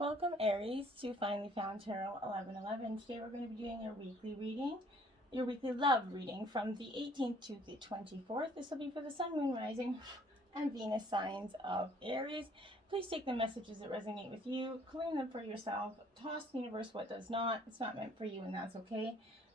Welcome, Aries, to Finally Found Tarot 1111. Today we're going to be doing your weekly reading, your weekly love reading from the 18th to the 24th. This will be for the Sun, Moon, Rising, and Venus signs of Aries. Please take the messages that resonate with you, claim them for yourself, toss the universe what does not. It's not meant for you, and that's okay.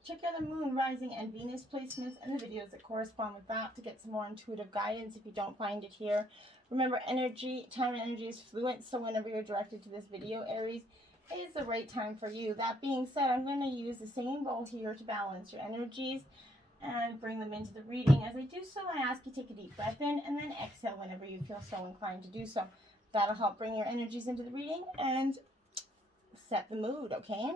Check out the Moon, Rising, and Venus placements and the videos that correspond with that to get some more intuitive guidance if you don't find it here. Remember, time and energy is fluent, so whenever you're directed to this video, Aries, it is the right time for you. That being said, I'm going to use the same bowl here to balance your energies and bring them into the reading. As I do so, I ask you to take a deep breath in and then exhale whenever you feel so inclined to do so. That'll help bring your energies into the reading and set the mood, okay?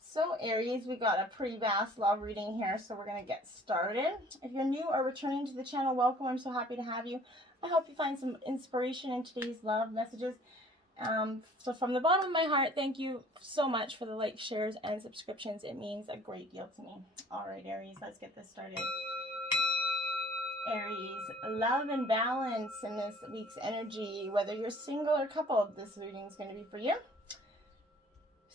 So, Aries, we got a pretty vast love reading here, so we're going to get started. If you're new or returning to the channel, welcome. I'm so happy to have you. I hope you find some inspiration in today's love messages. So from the bottom of my heart, thank you so much for the likes, shares, and subscriptions. It means a great deal to me. All right, Aries, let's get this started. Aries, love and balance in this week's energy. Whether you're single or coupled, this reading is going to be for you.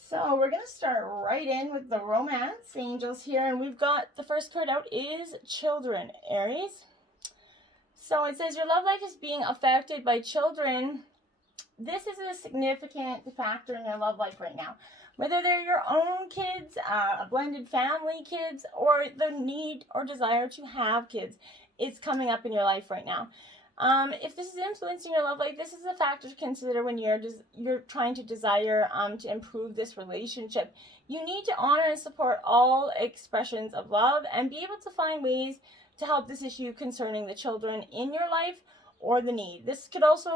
So we're going to start right in with the romance angels here. And we've got the first card out is children, Aries. So it says your love life is being affected by children. This is a significant factor in your love life right now. Whether they're your own kids, a blended family kids, or the need or desire to have kids, it's coming up in your life right now. If this is influencing your love life, this is a factor to consider when you're trying to desire to improve this relationship. You need to honor and support all expressions of love and be able to find ways to help this issue concerning the children in your life or the need. This could also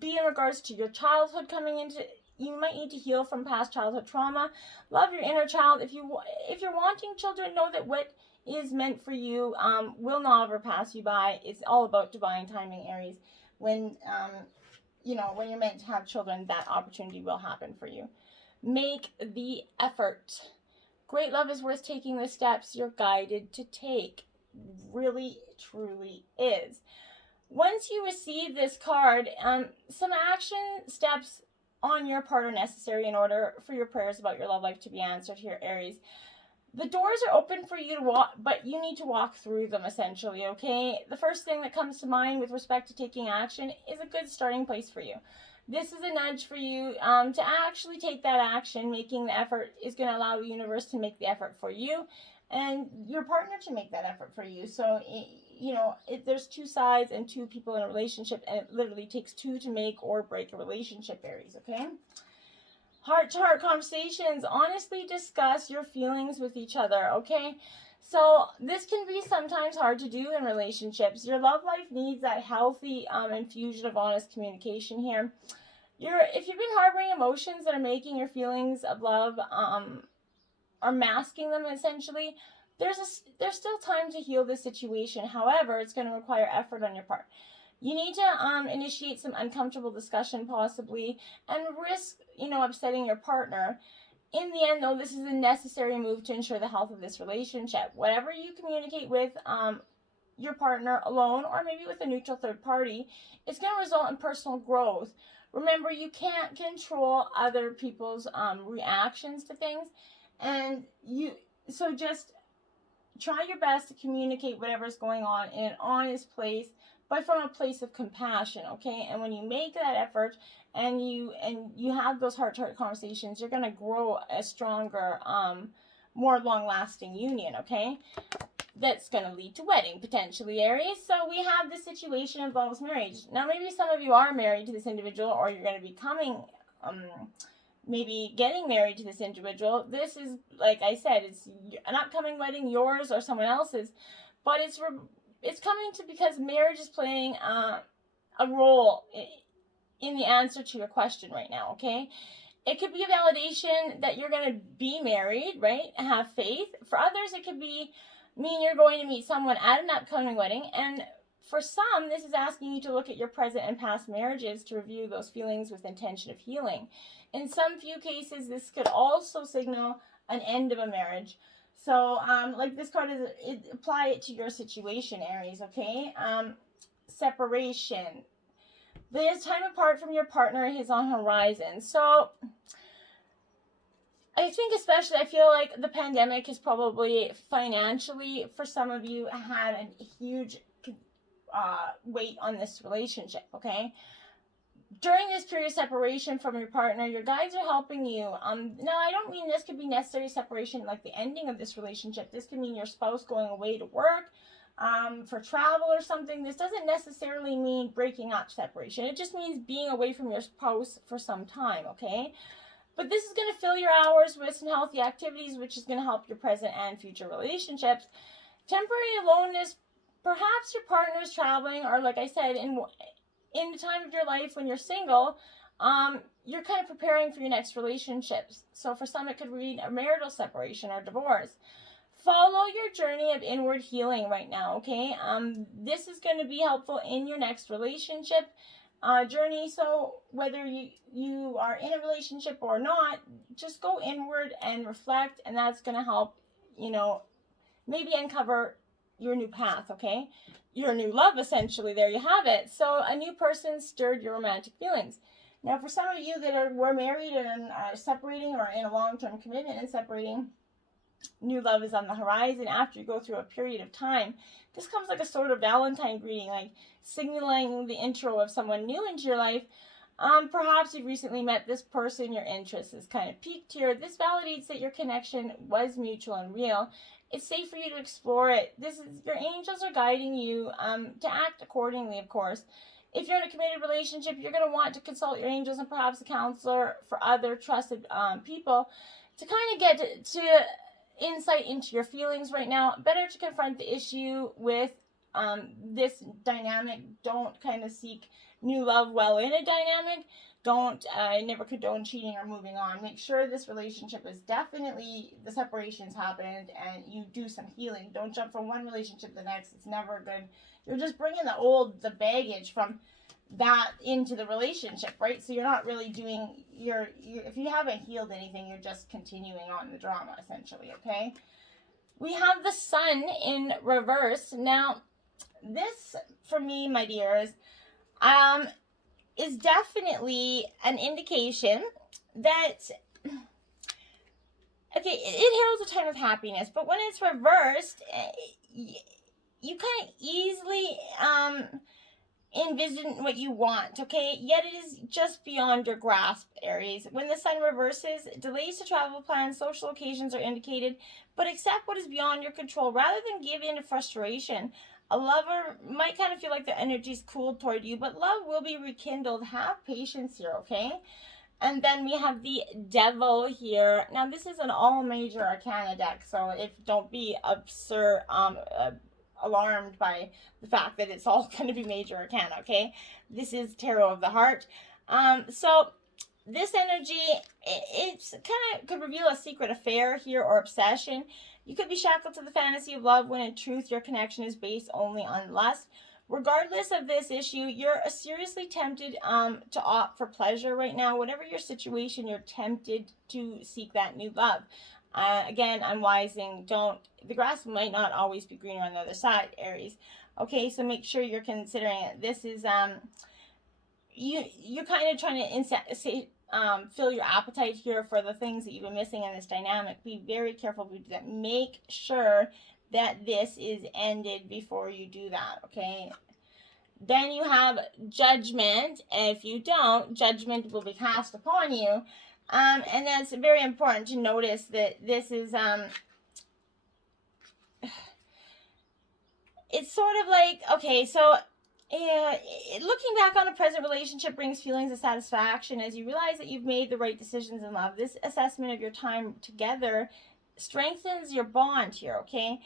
be in regards to your childhood coming into. You might need to heal from past childhood trauma. Love your inner child. If you're wanting children, know that what is meant for you will not ever pass you by. It's all about divine timing, Aries. When when you're meant to have children, that opportunity will happen for you. Make the effort. Great love is worth taking the steps you're guided to take. Really, truly is. Once you receive this card, some action steps on your part are necessary in order for your prayers about your love life to be answered here, Aries. The doors are open for you to walk, but you need to walk through them, essentially, okay? The first thing that comes to mind with respect to taking action is a good starting place for you. This is a nudge for you to actually take that action. Making the effort is going to allow the universe to make the effort for you and your partner to make that effort for you. So, there's two sides and two people in a relationship, and it literally takes two to make or break a relationship, Aries, okay? Heart-to-heart conversations. Honestly discuss your feelings with each other, okay? So this can be sometimes hard to do in relationships. Your love life needs that healthy infusion of honest communication here. If you've been harboring emotions that are making your feelings of love are masking them, essentially, there's still time to heal this situation. However, it's going to require effort on your part. You need to initiate some uncomfortable discussion, possibly, and risk upsetting your partner. In the end, though, this is a necessary move to ensure the health of this relationship. Whatever you communicate with your partner alone or maybe with a neutral third party, it's going to result in personal growth. Remember, you can't control other people's reactions to things, and so just try your best to communicate whatever's going on in an honest place, but from a place of compassion, okay? And when you make that effort and you have those heart-to-heart conversations, you're going to grow a stronger, more long-lasting union, okay? That's going to lead to wedding, potentially, Aries. So we have this situation involves marriage. Now, maybe some of you are married to this individual, or you're going to be coming, maybe getting married to this individual. This is, like I said, it's an upcoming wedding, yours or someone else's, but it's coming to because marriage is playing a role in the answer to your question right now, okay? It could be a validation that you're going to be married, right? Have faith. For others, it could mean you're going to meet someone at an upcoming wedding. And for some, this is asking you to look at your present and past marriages to review those feelings with intention of healing. In some few cases, this could also signal an end of a marriage. So, like this card apply it to your situation, Aries, okay? Separation. This time apart from your partner is on horizon. So I think especially, I feel like the pandemic has probably financially, for some of you, had a huge weight on this relationship, okay? During this period of separation from your partner, your guides are helping you. Now, I don't mean this could be necessary separation, like the ending of this relationship. This could mean your spouse going away to work, for travel or something. This doesn't necessarily mean breaking up separation. It just means being away from your spouse for some time, okay? But this is going to fill your hours with some healthy activities, which is going to help your present and future relationships. Temporary aloneness, perhaps your partner is traveling, or like I said, in the time of your life when you're single, you're kind of preparing for your next relationships. So for some, it could mean a marital separation or divorce. Follow your journey of inward healing right now, okay? This is going to be helpful in your next relationship journey. So whether you are in a relationship or not, just go inward and reflect, and that's going to help, maybe uncover your new path, okay? Your new love, essentially. There you have it. So a new person stirred your romantic feelings. Now, for some of you that were married and separating, or in a long-term commitment and separating, new love is on the horizon after you go through a period of time. This comes like a sort of Valentine greeting, like signaling the intro of someone new into your life. Perhaps you've recently met this person, your interest is kind of piqued here. This validates that your connection was mutual and real. It's safe for you to explore it. Your angels are guiding you to act accordingly, of course. If you're in a committed relationship, you're going to want to consult your angels and perhaps a counselor for other trusted people to kind of get to insight into your feelings right now. Better to confront the issue with this dynamic. Don't kind of seek new love while in a dynamic. I never condone cheating or moving on. Make sure this relationship is definitely, the separation's happened, and you do some healing. Don't jump from one relationship to the next. It's never good. You're just bringing the baggage from that into the relationship, right? So you're not really doing if you haven't healed anything, you're just continuing on the drama, essentially, okay? We have the sun in reverse. Now, this, for me, my dears, is definitely an indication that, okay, it heralds a time of happiness, but when it's reversed, you kind of easily envision what you want, okay? Yet it is just beyond your grasp, Aries. When the sun reverses, delays to travel plans, social occasions are indicated, but accept what is beyond your control rather than give in to frustration. A lover might kind of feel like their energy's cooled toward you, but love will be rekindled. Have patience here, okay? And then we have the Devil here. Now, this is an all major arcana deck, so don't be alarmed by the fact that it's all going to be major arcana, okay? This is tarot of the heart. So this energy, it's kind of could reveal a secret affair here or obsession. You could be shackled to the fantasy of love when in truth your connection is based only on lust. Regardless of this issue, you're seriously tempted to opt for pleasure right now. Whatever your situation, you're tempted to seek that new love. Again, unwising, the grass might not always be greener on the other side, Aries. Okay, so make sure you're considering it. This is, you're kind of trying to fill your appetite here for the things that you've been missing in this dynamic. Be very careful if you do that. Make sure that this is ended before you do that, okay? Then you have Judgment. If you don't, judgment will be cast upon you. And that's very important to notice that this is, it's sort of like, okay, so looking back on a present relationship brings feelings of satisfaction as you realize that you've made the right decisions in love. This assessment of your time together strengthens your bond here, okay?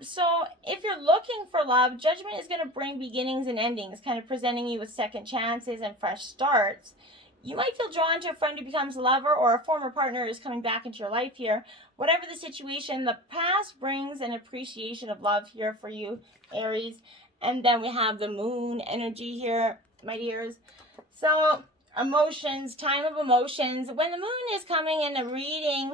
So if you're looking for love, Judgment is going to bring beginnings and endings, kind of presenting you with second chances and fresh starts. You might feel drawn to a friend who becomes a lover, or a former partner is coming back into your life here. Whatever the situation, the past brings an appreciation of love here for you, Aries. And then we have the moon energy here, my dears. So emotions, time of emotions. When the moon is coming in a reading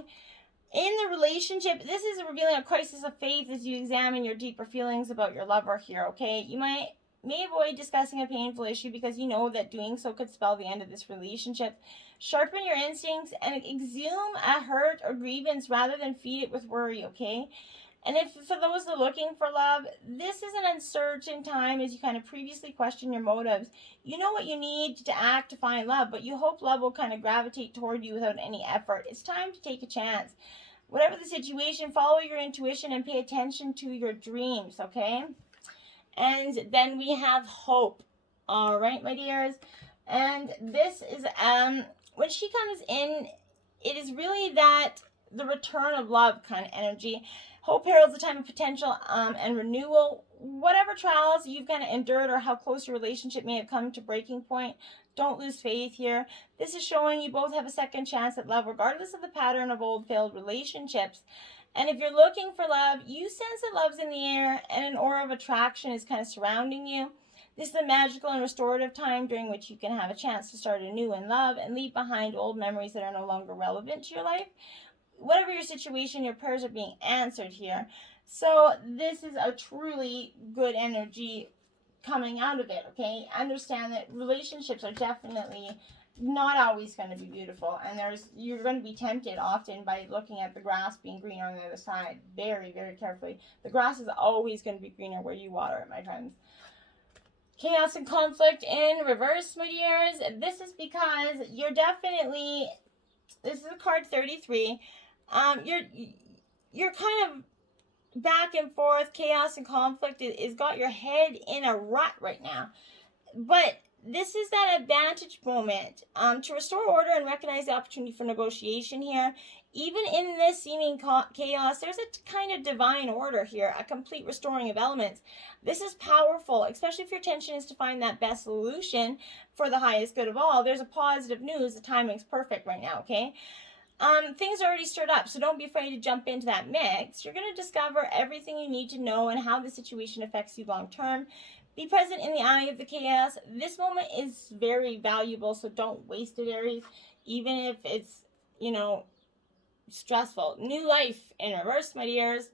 in the relationship, this is revealing a crisis of faith as you examine your deeper feelings about your lover here, okay? You might may avoid discussing a painful issue because you know that doing so could spell the end of this relationship. Sharpen your instincts and exhume a hurt or grievance rather than feed it with worry, okay? And if for those that are looking for love, this is an uncertain time as you kind of previously question your motives. You know what you need to act to find love, but you hope love will kind of gravitate toward you without any effort. It's time to take a chance. Whatever the situation, follow your intuition and pay attention to your dreams, okay? And then we have hope. All right, my dears. And this is, when she comes in, it is really that the return of love kind of energy. Hope heralds a time of potential and renewal. Whatever trials you've kind of endured or how close your relationship may have come to breaking point, don't lose faith here. This is showing you both have a second chance at love, regardless of the pattern of old failed relationships. And if you're looking for love, you sense that love's in the air and an aura of attraction is kind of surrounding you. This is a magical and restorative time during which you can have a chance to start anew in love and leave behind old memories that are no longer relevant to your life. Whatever your situation, your prayers are being answered here. So this is a truly good energy coming out of it, okay? Understand that relationships are definitely not always going to be beautiful, and you're going to be tempted often by looking at the grass being greener on the other side. Very, very carefully. The grass is always going to be greener where you water it, my friends. Chaos and conflict in reverse, my dears. This is because you're definitely, this is a card 33. You're kind of back and forth. Chaos and conflict is got your head in a rut right now. But this is that advantage moment to restore order and recognize the opportunity for negotiation here. Even in this seeming chaos, there's a kind of divine order here, a complete restoring of elements. This is powerful, especially if your intention is to find that best solution for the highest good of all. There's a positive news. The timing's perfect right now, okay? Things are already stirred up, so don't be afraid to jump into that mix. You're going to discover everything you need to know and how the situation affects you long term. Be present in the eye of the chaos. This moment is very valuable, so don't waste it, Aries, even if it's, stressful. New life in reverse, my dears.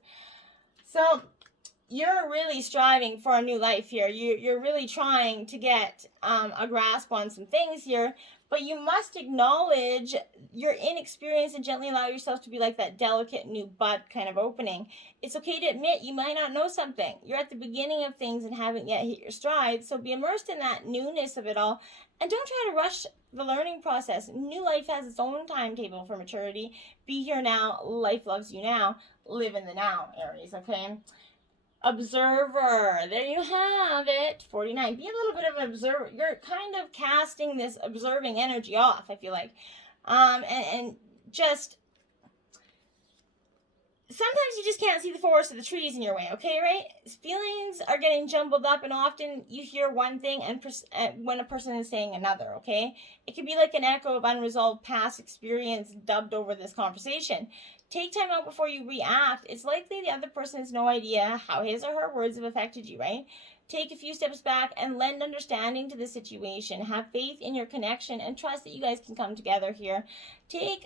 So you're really striving for a new life here. You're really trying to get a grasp on some things here, but you must acknowledge your inexperience and gently allow yourself to be like that delicate new bud kind of opening. It's okay to admit you might not know something. You're at the beginning of things and haven't yet hit your stride, so be immersed in that newness of it all, and don't try to rush the learning process. New life has its own timetable for maturity. Be here now. Life loves you now. Live in the now, Aries, okay? Observer. There you have it. 49. Be a little bit of an observer. You're kind of casting this observing energy off, I feel like. And just sometimes you just can't see the forest of the trees in your way, okay, right? Feelings are getting jumbled up, and often you hear one thing and when a person is saying another, okay? It could be like an echo of unresolved past experience dubbed over this conversation. Take time out before you react. It's likely the other person has no idea how his or her words have affected you, right? Take a few steps back and lend understanding to the situation. Have faith in your connection and trust that you guys can come together here. Take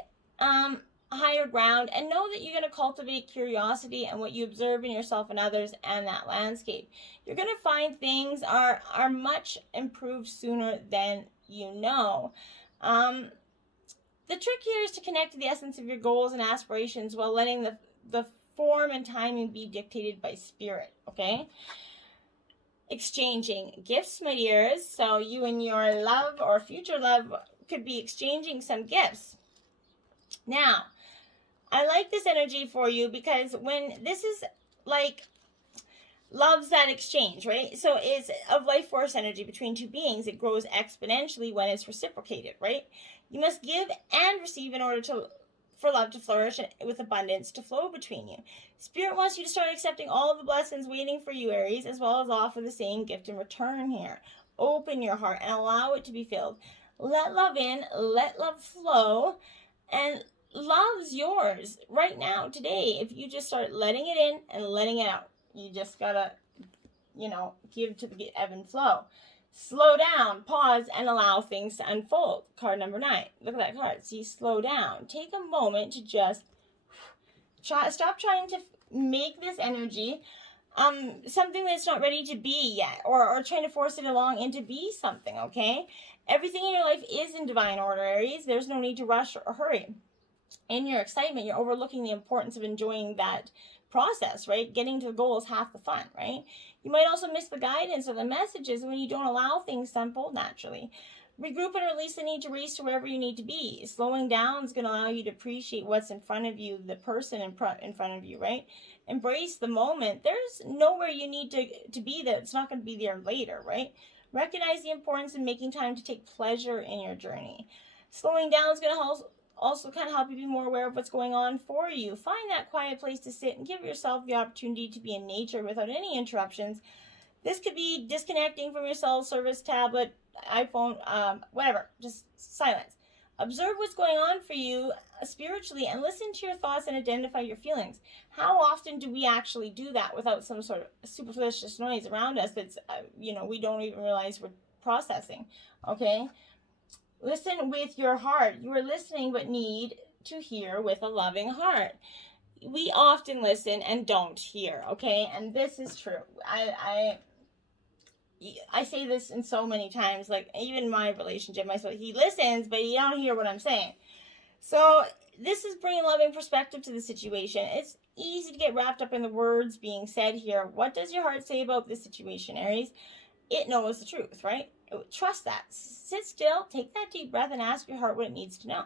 higher ground and know that you're going to cultivate curiosity and what you observe in yourself and others and that landscape. You're going to find things are much improved sooner than you know. The trick here is to connect to the essence of your goals and aspirations while letting the form and timing be dictated by spirit, okay? Exchanging gifts, my dears. So you and your love or future love could be exchanging some gifts. Now, I like this energy for you because when this is like love's that exchange, right? So it's of life force energy between two beings. It grows exponentially when it's reciprocated, right? You must give and receive in order for love to flourish with abundance to flow between you. Spirit wants you to start accepting all of the blessings waiting for you, Aries, as well as offer the same gift in return here. Open your heart and allow it to be filled. Let love in, let love flow, and love's yours right now, today, if you just start letting it in and letting it out. You just gotta, give to the ebb and flow. Slow down, pause, and allow things to unfold. Card number 9. Look at that card. See, slow down. Take a moment to just stop trying to make this energy something that's not ready to be yet, or trying to force it along into be something, okay? Everything in your life is in divine order, Aries. There's no need to rush or hurry. In your excitement, you're overlooking the importance of enjoying that process, right? Getting to the goal is half the fun, right? You might also miss the guidance or the messages when you don't allow things to unfold naturally. Regroup and release the need to race to wherever you need to be. Slowing down is going to allow you to appreciate what's in front of you, the person in front of you, right? Embrace the moment. There's nowhere you need to be that it's not going to be there later, right? Recognize the importance of making time to take pleasure in your journey. Slowing down is going to also kind of help you be more aware of what's going on for you. Find that quiet place to sit and give yourself the opportunity to be in nature without any interruptions. This could be disconnecting from your cell service, tablet, iPhone, whatever. Just silence. Observe what's going on for you spiritually and listen to your thoughts and identify your feelings. How often do we actually do that without some sort of superfluous noise around us that's, we don't even realize we're processing, okay? Listen with your heart. You are listening but need to hear with a loving heart. We often listen and don't hear, okay? And this is true. I say this in so many times, like even my relationship, he listens, but he don't hear what I'm saying. So this is bringing loving perspective to the situation. It's easy to get wrapped up in the words being said here. What does your heart say about this situation, Aries? It knows the truth, right? Trust that. Sit still, take that deep breath, and ask your heart what it needs to know.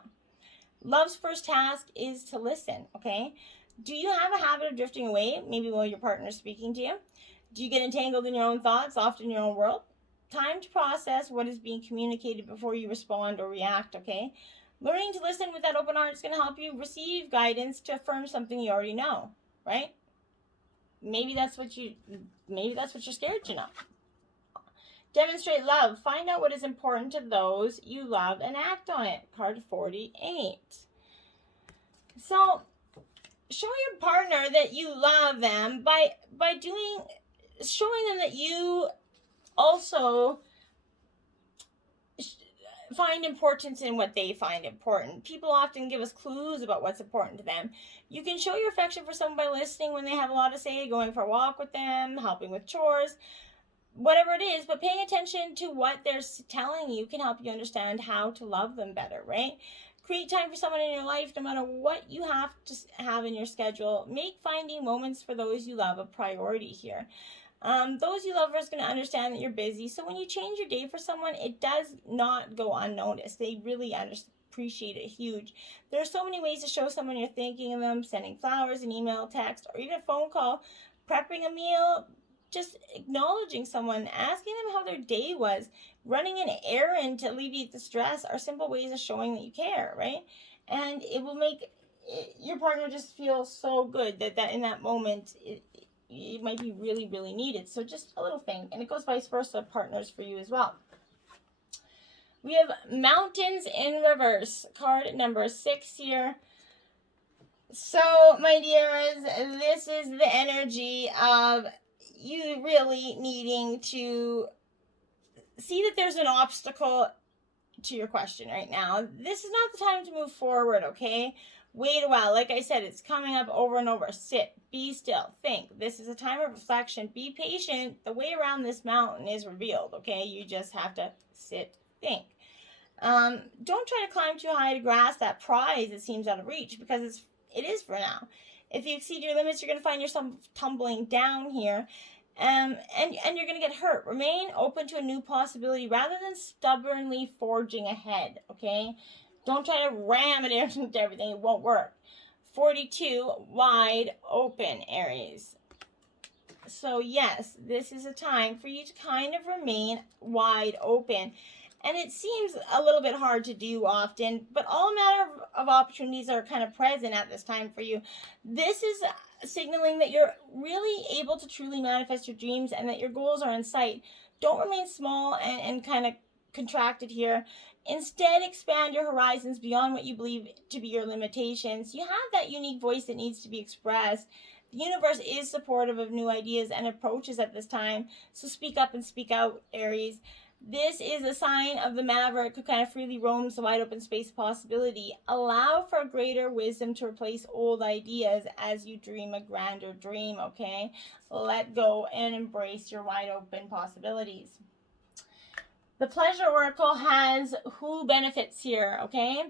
Love's first task is to listen, okay? Do you have a habit of drifting away, maybe while your partner is speaking to you? Do you get entangled in your own thoughts, often in your own world? Time to process what is being communicated before you respond or react, okay? Learning to listen with that open heart is going to help you receive guidance to affirm something you already know, right? Maybe that's what you're scared to know. Demonstrate love. Find out what is important to those you love and act on it. Card 48. So, show your partner that you love them by showing them that you also find importance in what they find important. People often give us clues about what's important to them. You can show your affection for someone by listening when they have a lot to say, going for a walk with them, helping with chores, whatever it is, but paying attention to what they're telling you can help you understand how to love them better, right? Create time for someone in your life, no matter what you have to have in your schedule. Make finding moments for those you love a priority here. Those you love are going to understand that you're busy, so when you change your day for someone, it does not go unnoticed. They really appreciate it huge. There are so many ways to show someone you're thinking of them: sending flowers, an email, text, or even a phone call, prepping a meal, just acknowledging someone, asking them how their day was, running an errand to alleviate the stress are simple ways of showing that you care, right? And it will make your partner just feel so good that in that moment, it might be really, really needed. So just a little thing. And it goes vice versa, partners, for you as well. We have Mountains in Reverse, card number 6 here. So, my dears, this is the energy of you really needing to see that there's an obstacle to your question right now. This is not the time to move forward, okay? Wait a while. Like I said, it's coming up over and over. Sit, be still, think. This is a time of reflection. Be patient. The way around this mountain is revealed, okay? You just have to sit, think. Don't try to climb too high to grasp that prize that seems out of reach, because it is for now. If you exceed your limits, you're going to find yourself tumbling down here, and you're going to get hurt. Remain open to a new possibility rather than stubbornly forging ahead, okay? Don't try to ram it into everything. It won't work. 42, wide open, Aries. So yes, this is a time for you to kind of remain wide open. And it seems a little bit hard to do often, but all manner of opportunities are kind of present at this time for you. This is signaling that you're really able to truly manifest your dreams and that your goals are in sight. Don't remain small and kind of contracted here. Instead, expand your horizons beyond what you believe to be your limitations. You have that unique voice that needs to be expressed. The universe is supportive of new ideas and approaches at this time, so speak up and speak out, Aries. This is a sign of the maverick who kind of freely roams the wide open space of possibility. Allow for greater wisdom to replace old ideas as you dream a grander dream, okay? Let go and embrace your wide open possibilities. The Pleasure Oracle has who benefits here, okay?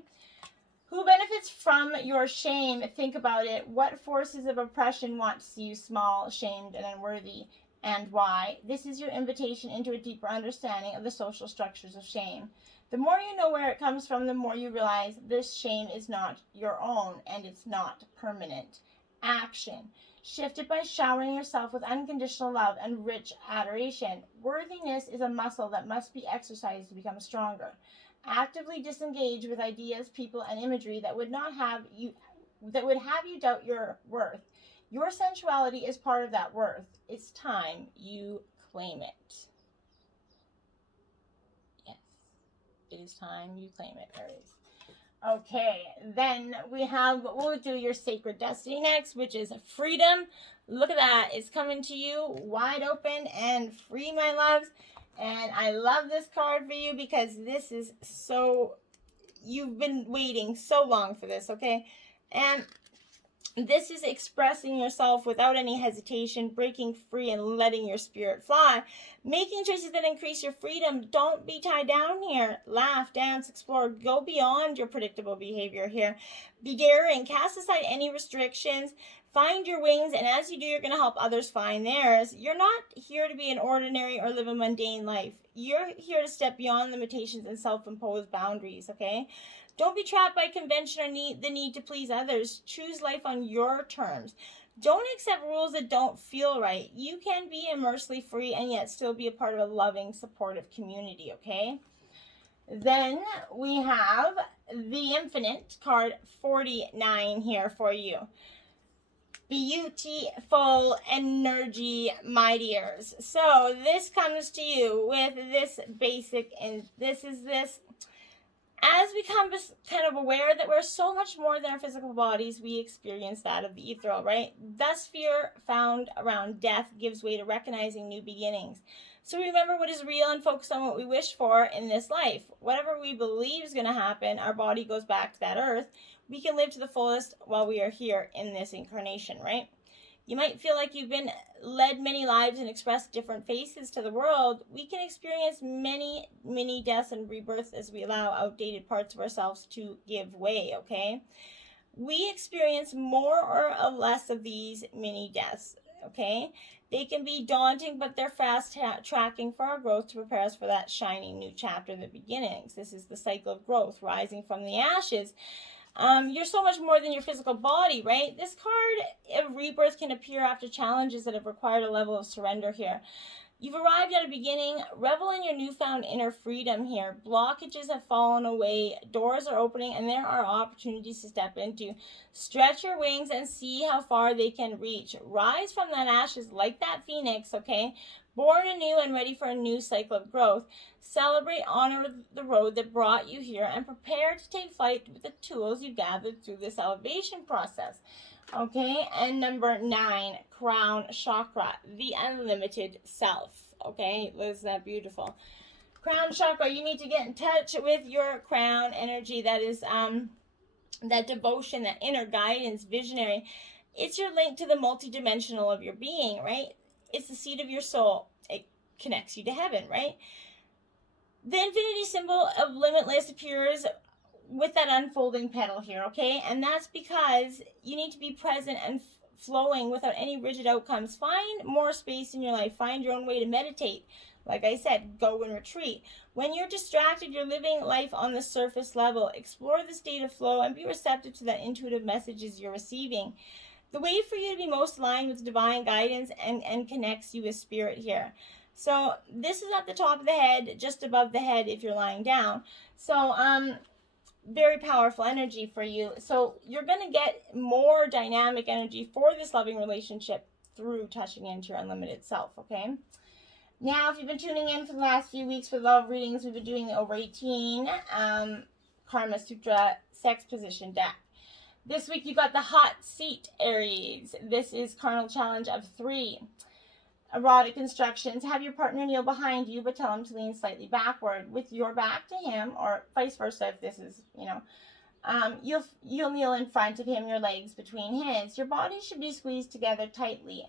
Who benefits from your shame? Think about it. What forces of oppression want to see you small, shamed, and unworthy? And why? This is your invitation into a deeper understanding of the social structures of shame. The more you know where it comes from, the more you realize this shame is not your own and it's not permanent. Action. Shift it by showering yourself with unconditional love and rich adoration. Worthiness is a muscle that must be exercised to become stronger. Actively disengage with ideas, people, and imagery that would have you doubt your worth. Your sensuality is part of that worth. It's time you claim it. Yes, it is time you claim it, Aries. Okay, then we'll do your sacred destiny next, which is freedom. Look at that. It's coming to you wide open and free, my loves. And I love this card for you because this is you've been waiting so long for this, okay? And this is expressing yourself without any hesitation, breaking free and letting your spirit fly. Making choices that increase your freedom. Don't be tied down here. Laugh, dance, explore. Go beyond your predictable behavior here. Be daring. Cast aside any restrictions. Find your wings, and as you do, you're going to help others find theirs. You're not here to be an ordinary or live a mundane life. You're here to step beyond limitations and self-imposed boundaries, okay? Don't be trapped by convention or the need to please others. Choose life on your terms. Don't accept rules that don't feel right. You can be immersely free and yet still be a part of a loving, supportive community, okay? Then we have the Infinite, card 49 here for you. Beautiful energy, my dears. So this comes to you with this basic, and this is this. As we become kind of aware that we're so much more than our physical bodies, we experience that of the ethereal, right? Thus, fear found around death gives way to recognizing new beginnings. So remember what is real and focus on what we wish for in this life. Whatever we believe is going to happen, our body goes back to that earth. We can live to the fullest while we are here in this incarnation, right? You might feel like you've been led many lives and expressed different faces to the world. We can experience many deaths and rebirths as we allow outdated parts of ourselves to give way, okay? We experience more or less of these mini deaths, okay? They can be daunting, but they're fast tracking for our growth to prepare us for that shining new chapter, the beginnings. This is the cycle of growth, rising from the ashes. You're so much more than your physical body, right? This card of rebirth can appear after challenges that have required a level of surrender here. You've arrived at a beginning. Revel in your newfound inner freedom here. Blockages have fallen away. Doors are opening, and there are opportunities to step into. Stretch your wings and see how far they can reach. Rise from that ashes like that phoenix, okay? Born anew and ready for a new cycle of growth. Celebrate, honor the road that brought you here, and prepare to take flight with the tools you gathered through this elevation process. Okay, and number 9, crown chakra, the unlimited self. Okay, isn't that beautiful? Crown chakra, you need to get in touch with your crown energy. That is that devotion, that inner guidance, visionary. It's your link to the multidimensional of your being, right? It's the seat of your soul. It connects you to heaven, right? The infinity symbol of limitless appears with that unfolding petal here, okay? And that's because you need to be present and flowing without any rigid outcomes. Find more space in your life. Find your own way to meditate. Like I said, go and retreat. When you're distracted, you're living life on the surface level. Explore the state of flow and be receptive to the intuitive messages you're receiving. The way for you to be most aligned with divine guidance and connects you with spirit here. So this is at the top of the head, just above the head if you're lying down. So very powerful energy for you. So you're going to get more dynamic energy for this loving relationship through touching into your unlimited self, okay? Now, if you've been tuning in for the last few weeks for love readings, we've been doing the over 18 Karma Sutra sex position deck. This week you got the hot seat, Aries. This is carnal challenge of 3. erotic instructions. Have your partner kneel behind you, but tell him to lean slightly backward with your back to him, or vice versa if this is, you'll kneel in front of him, your legs between his. Your body should be squeezed together tightly.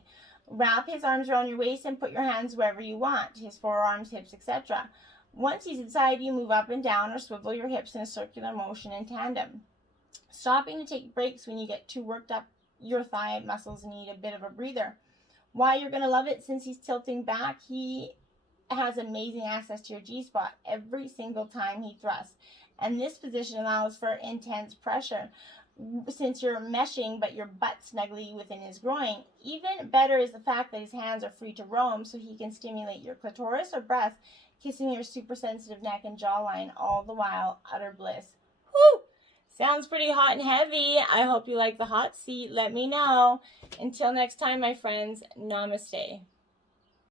Wrap his arms around your waist and put your hands wherever you want, his forearms, hips, etc. Once he's inside you, move up and down or swivel your hips in a circular motion in tandem. Stopping to take breaks when you get too worked up your thigh muscles and need a bit of a breather. Why you're going to love it, since he's tilting back, he has amazing access to your G-spot every single time he thrusts. And this position allows for intense pressure since you're meshing but your butt snugly within his groin. Even better is the fact that his hands are free to roam, so he can stimulate your clitoris or breast, kissing your super sensitive neck and jawline, all the while utter bliss. Whew! Sounds pretty hot and heavy. I hope you like the hot seat. Let me know. Until next time, my friends, namaste.